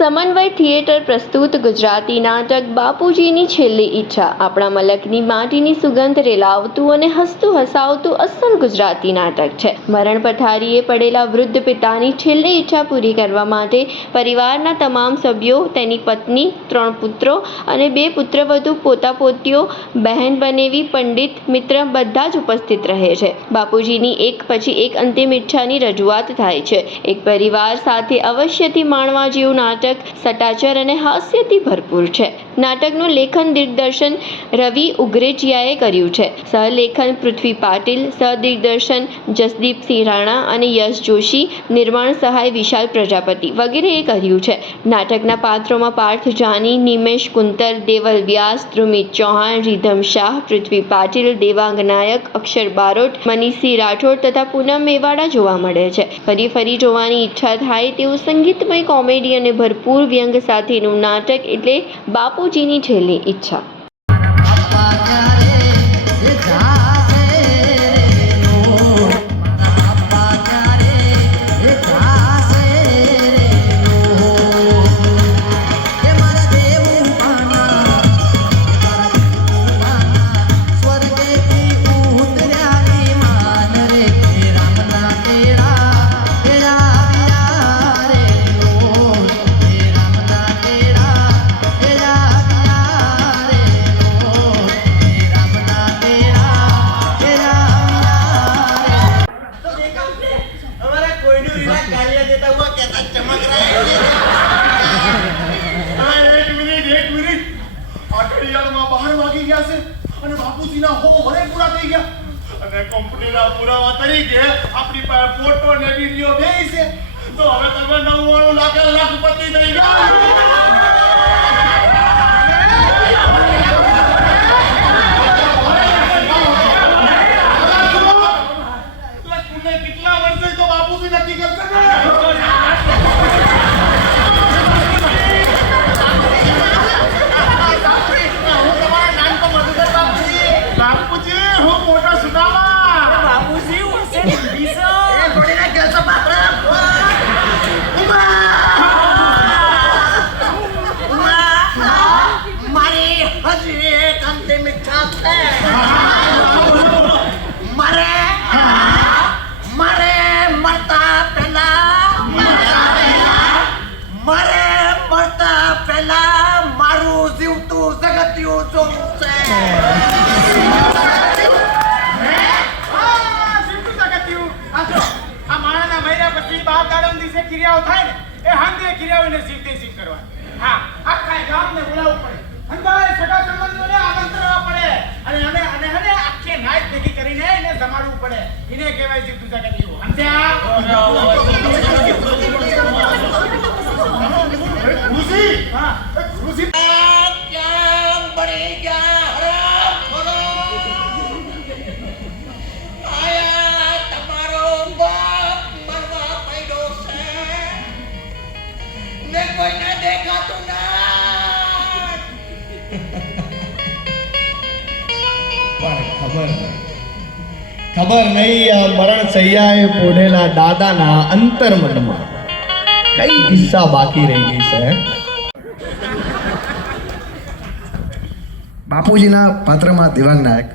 સમન્વય થિયેટર પ્રસ્તુત ગુજરાતી નાટક બાપુજીની છેલ્લી ઈચ્છા. આપણા મલકની માટીની સુગંધ રેલાવતું અને હસતું હસાવતું અસલ ગુજરાતી નાટક છે. મરણ પથારીએ પડેલા વૃદ્ધ પિતાની છેલ્લી ઈચ્છા પૂરી કરવા માટે પરિવારના તમામ સભ્યો, તેની પત્ની, ત્રણ પુત્રો અને બે પુત્રવધુ પોતા પોતીઓ બહેન બનેવી, પંડિત, મિત્ર બધા જ ઉપસ્થિત રહે છે. બાપુજીની એક પછી એક અંતિમ ઈચ્છાની રજૂઆત થાય છે. એક પરિવાર સાથે અવશ્યથી માણવા જેવું નાટક સટાચર અને હાસ્યથી ભરપૂર છે. નાટકનું લેખન દિગ્દર્શન રવિ ઉગરેચિયાએ કર્યું છે. સહલેખન પૃથ્વી પાટીલ, સહદિગ્દર્શન જસદીપસિંહ રાણા અને યશ જોશી, નિર્માણ સહાય વિશાલ પ્રજાપતિ વગેરેએ કર્યું છે. નાટકના પાત્રોમાં પાર્થ જાની, નિમેશ કુંતર, દેવલ વ્યાસ, ધ્રુમિત ચૌહાણ, રીધમ શાહ, પૃથ્વી પાટીલ, દેવાંગ નાયક, અક્ષર બારોટ મનીષસિંહ રાઠોડ તથા પૂનમ મેવાડા જોવા મળે છે. ફરી ફરી જોવાની ઈચ્છા થાય તેવું સંગીતમય કોમેડી અને ભરપૂર વ્યંગ સાથેનું નાટક એટલે બાપુજીની છેલ્લી ઈચ્છા આપા અને કંપનીના પુરાવા તરીકે આપણી પાસે ફોટો ને વીડિયો બે છે. તો હવે તમે નવ્વાણું લાખ લાખપતિ થઈ ગયા. ઈચ્છા છે. મારે મારે મરતા પહેલા. મારે મરતા પહેલા મારું જીવતું જગતિયું જોવું છે. ક્રિયાઓ થાય ને, એ હાંગે ક્રિયાઓને જીવ કરવા હા, આખા ગામને બોલાવવું પડે. હંધાય સગા સંબંધીઓને આમંત્રણવા પડે. અને અને અને હને આખે નાઈટ ભેગી કરીને એને જમાડવું પડે. એને કહેવાય છે સમજ્યા? ખુશી હા. ખબર નહીં. આ મરણ સૈયાએ પોઢેલા દાદાના અંતર્મનમાં કઈ કિસ્સા બાકી રહી ગઈ છે? બાપુજીના પાત્રમાં દિવાંગ નાયક.